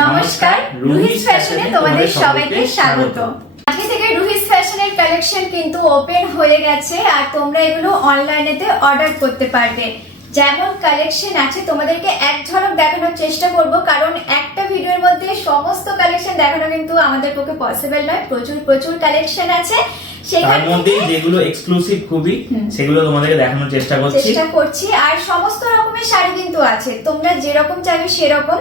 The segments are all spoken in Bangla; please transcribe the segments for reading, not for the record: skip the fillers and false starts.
নমস্কার, রুহিস ফ্যাশনে তোমাদের সবাইকে স্বাগত। আজকে থেকে রুহিস ফ্যাশনের কালেকশন কিন্তু ওপেন হয়ে গেছে আর তোমরা এগুলো অনলাইনেতে অর্ডার করতে পারবে। যেমন কালেকশন আছে তোমাদেরকে এক ঝলক দেখানোর চেষ্টা করব, কারণ একটা ভিডিওর মধ্যে সমস্ত কালেকশন দেখানো কিন্তু আমাদের পক্ষে পসিবল নয়। প্রচুর কালেকশন আছে, তার মধ্যে যেগুলো এক্সক্লুসিভ খুবই সেগুলো তোমাদেরকে দেখানোর চেষ্টা করছি। আর সমস্ত রকমের শাড়ি কিন্তু আছে, তোমরা যেরকম চাইবে সেরকম।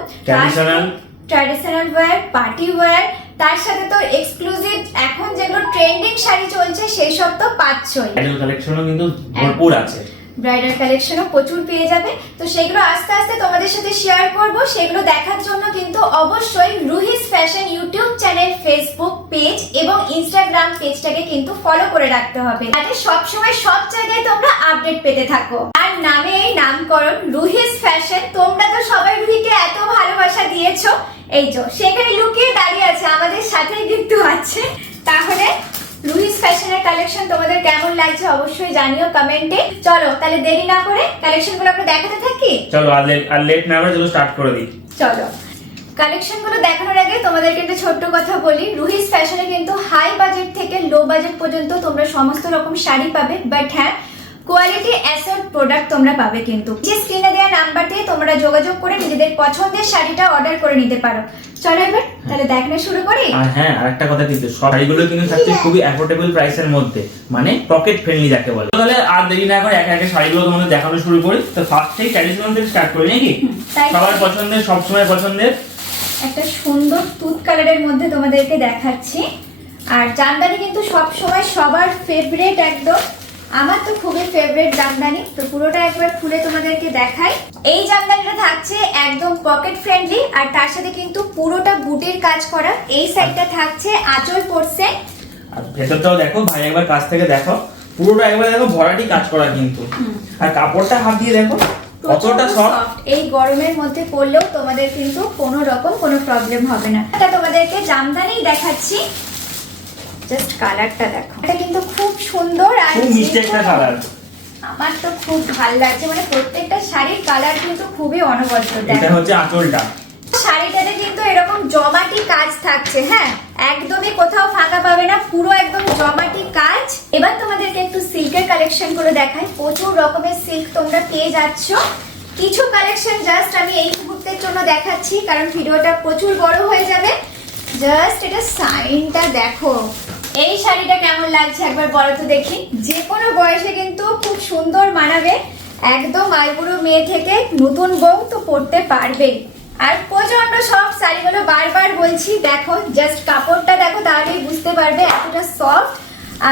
ট্র্যাডিশনাল ওয়্যার, পার্টি ওয়্যার, তার সাথে তো এক্সক্লুসিভ এখন যেগুলো ট্রেন্ডিং শাড়ি চলছে সেই সব তো পাচ্ছই। ব্রাইডাল কালেকশনও কিন্তু ভরপুর আছে, ব্রাইডাল কালেকশনও প্রচুর পেয়ে যাবে। তো সেগুলো আস্তে আস্তে তোমাদের সাথে শেয়ার করব। সেগুলো দেখার জন্য কিন্তু অবশ্যই Ruhi's fashion YouTube channel, Facebook page এবং ইনস্টাগ্রাম পেজটাকে কিন্তু ফলো করে রাখতে হবে, যাতে সব সময় সব জায়গায় তোমরা আপডেট পেতে থাকো। আর নামে এই নামকরণ রুহিস ফ্যাশন। তোমরা তো সবাই রুহিকে এত ভালোবাসা দিয়েছো, এই যে সেখানে লুকিয়ে দাঁড়িয়ে আছে, আমাদের সাথেই কিন্তু আছে। তাহলে রুহিস ফ্যাশনের কালেকশন তোমাদের কেমন লাগছে অবশ্যই জানিও কমেন্টে। চলো তাহলে দেরি না করে কালেকশনগুলো আমরা দেখাতে থাকি। চলো আর লেট না করে চলো স্টার্ট করে দিই। চলো কালেকশনগুলো দেখানোর আগে তোমাদেরকে একটা ছোট্ট কথা বলি। রুহিস ফ্যাশনে কিন্তু হাই বাজেট থেকে লো বাজেট পর্যন্ত তোমরা সমস্ত রকম শাড়ি পাবে, বাট হ্যাঁ কোয়ালিটি অ্যাসর্ট প্রোডাক্ট তোমরা পাবে। কিন্তু যে স্ক্রিনে দেওয়া নাম্বার দিয়ে তোমরা যোগাযোগ করে নিজেদের পছন্দের শাড়িটা অর্ডার করে নিতে পারো। চলো এবার তাহলে দেখানো শুরু করি। আর হ্যাঁ, আরেকটা কথা কিন্তু সব শাড়িগুলো কিন্তু থাকছে খুবই অ্যাফোর্ডেবল প্রাইসের মধ্যে, মানে পকেট ফ্রেন্ডলি যাকে বলে। তাহলে আর দেরি না করে একে একে শাড়িগুলো তোমাদের দেখানো শুরু করি। তো ফার্স্টেই ট্র্যাডিশনাল থেকে স্টার্ট করি নাকি? সবার পছন্দের, সবসময় পছন্দের একটা সুন্দর তুত কালারের মধ্যে তোমাদেরকে দেখাচ্ছি। আর জামদানি কিন্তু সব সময় সবার ফেভারিট, একদম আমার তো খুবই ফেভারিট জামদানি। তো পুরোটা একবার খুলে তোমাদেরকে দেখাই। এই জামদানিটা থাকছে একদম পকেট ফ্রেন্ডলি, আর তার সাথে কিন্তু পুরোটা বুটির কাজ করা। এই সাইডটা থাকছে আঁচল পড়ছে, আর ভেতরটাও দেখো ভাই, একবার কাছ থেকে দেখো, পুরোটা একবার দেখো ভরাটি কাজ করা কিন্তু। আর কাপড়টা হাত দিয়ে দেখো কতটা সফট। এই গরমের মধ্যে পরলেও তোমাদের কিন্তু কোনো রকম কোনো প্রবলেম হবে না। এটা তোমাদেরকে জামদানি দেখাচ্ছি, জাস্ট কালারটা দেখো, এটা কিন্তু খুব সুন্দর আর খুব মিষ্টি একটা কালার। আমার তো খুব ভালো লাগছে, মানে প্রত্যেকটা শাড়ির কালার কিন্তু খুবই অনবদ্য। এটা হচ্ছে আঁচলটা। শাড়িটাতে কিন্তু এরকম জমাটি কাজ থাকছে, হ্যাঁ একদমই কোথাও ফাঁকা পাবে না, পুরো একদম জমাটি কাজ। এবার তোমাদেরকে একটু সিল্কের কালেকশন করে দেখাই। প্রচুর রকমের সিল্ক তোমরা পেয়ে যাচ্ছ। কিছু কালেকশন জাস্ট আমি এই মুহূর্তের জন্য দেখাচ্ছি, কারণ ভিডিওটা প্রচুর বড় হয়ে যাবে। জাস্ট এটা সাইনটা দেখো, এই শাড়িটা কেমন লাগছে একবার বলো তো দেখি। যে কোনো বয়সে কিন্তু খুব সুন্দর মানাবে, একদম আইবুড়ো মেয়ে থেকে নতুন বউ তো পরতে পারবে। আর প্রচন্ড সফট শাড়িগুলো, বারবার বলছি দেখো, জাস্ট কাপড়টা দেখো তাহলেই বুঝতে পারবে এতটা সফট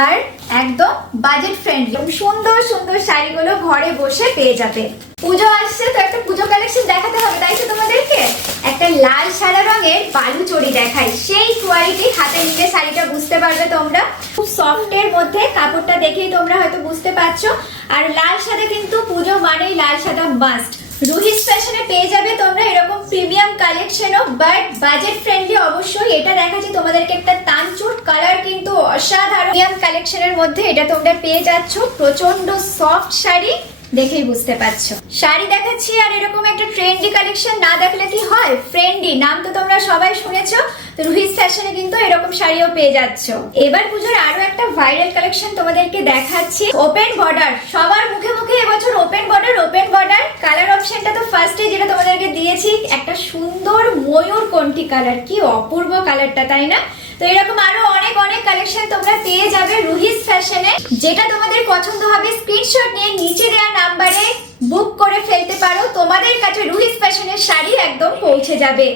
আর একদম বাজেট ফ্রেন্ডলি। সুন্দর সুন্দর শাড়িগুলো ঘরে বসে পেয়ে যাবে। পুজো আসছে তো একটা পুজো কালেকশন দেখাতে হবে, তাই তো তোমাদেরকে একটা লাল সাদা রঙের বালুচরি দেখাই। সেই কোয়ালিটি, হাতে নিলে শাড়িটা বুঝতে পারবে তোমরা। খুব সফটের মধ্যে, কাপড়টা দেখেই তোমরা হয়তো বুঝতে পারছো। আর লাল সাদা কিন্তু পুজো মানেই লাল সাদা মাস্ট। রুহিস ফ্যাশনে পেয়ে যাবে তোমরা এরকম প্রিমিয়াম কালেকশনও, বাট বাজেট ফ্রেন্ডলি অবশ্যই। এটা দেখাচ্ছি তোমাদেরকে একটা তানচুর কালার, কিন্তু অসাধারণ প্রিমিয়াম কালেকশনের মধ্যে এটা তোমরা পেয়ে যাচ্ছ। প্রচন্ড সফট শাড়ি, দেখেই বুঝতে পারছো। শাড়ি দেখাচ্ছি আর এরকম একটা ট্রেন্ডি কালেকশন না দেখলে কি হয়, ফ্রেন্ডি নাম তো তোমরা সবাই শুনেছো। তো রুহিস ফ্যাশনে কিন্তু এরকম শাড়িও পেয়ে যাচ্ছ। এবার পুজোর আরো একটা ভাইরাল কালেকশন তোমাদেরকে দেখাচ্ছি। ওপেন বর্ডার, সবার মুখে মুখে এবছর ওপেন বর্ডার। কালার অপশনটা তো ফার্স্টে যেটা তোমাদেরকে দিয়েছি, একটা সুন্দর ময়ূর কণ্ঠী কালার, কি অপূর্ব কালারটা, তাই না? তো এরকম আরো অনেক কালেকশন তোমরা পেয়ে যাবে রুহিস ফ্যাশনে। যেটা তোমাদের পছন্দ হবে স্ক্রিনশট নিয়ে নিচে দেওয়া নাম্বারে বুক করে ফেলতে পারো, তোমাদের কাছে রুহিস ফ্যাশনের শাড়ি একদম পৌঁছে যাবে।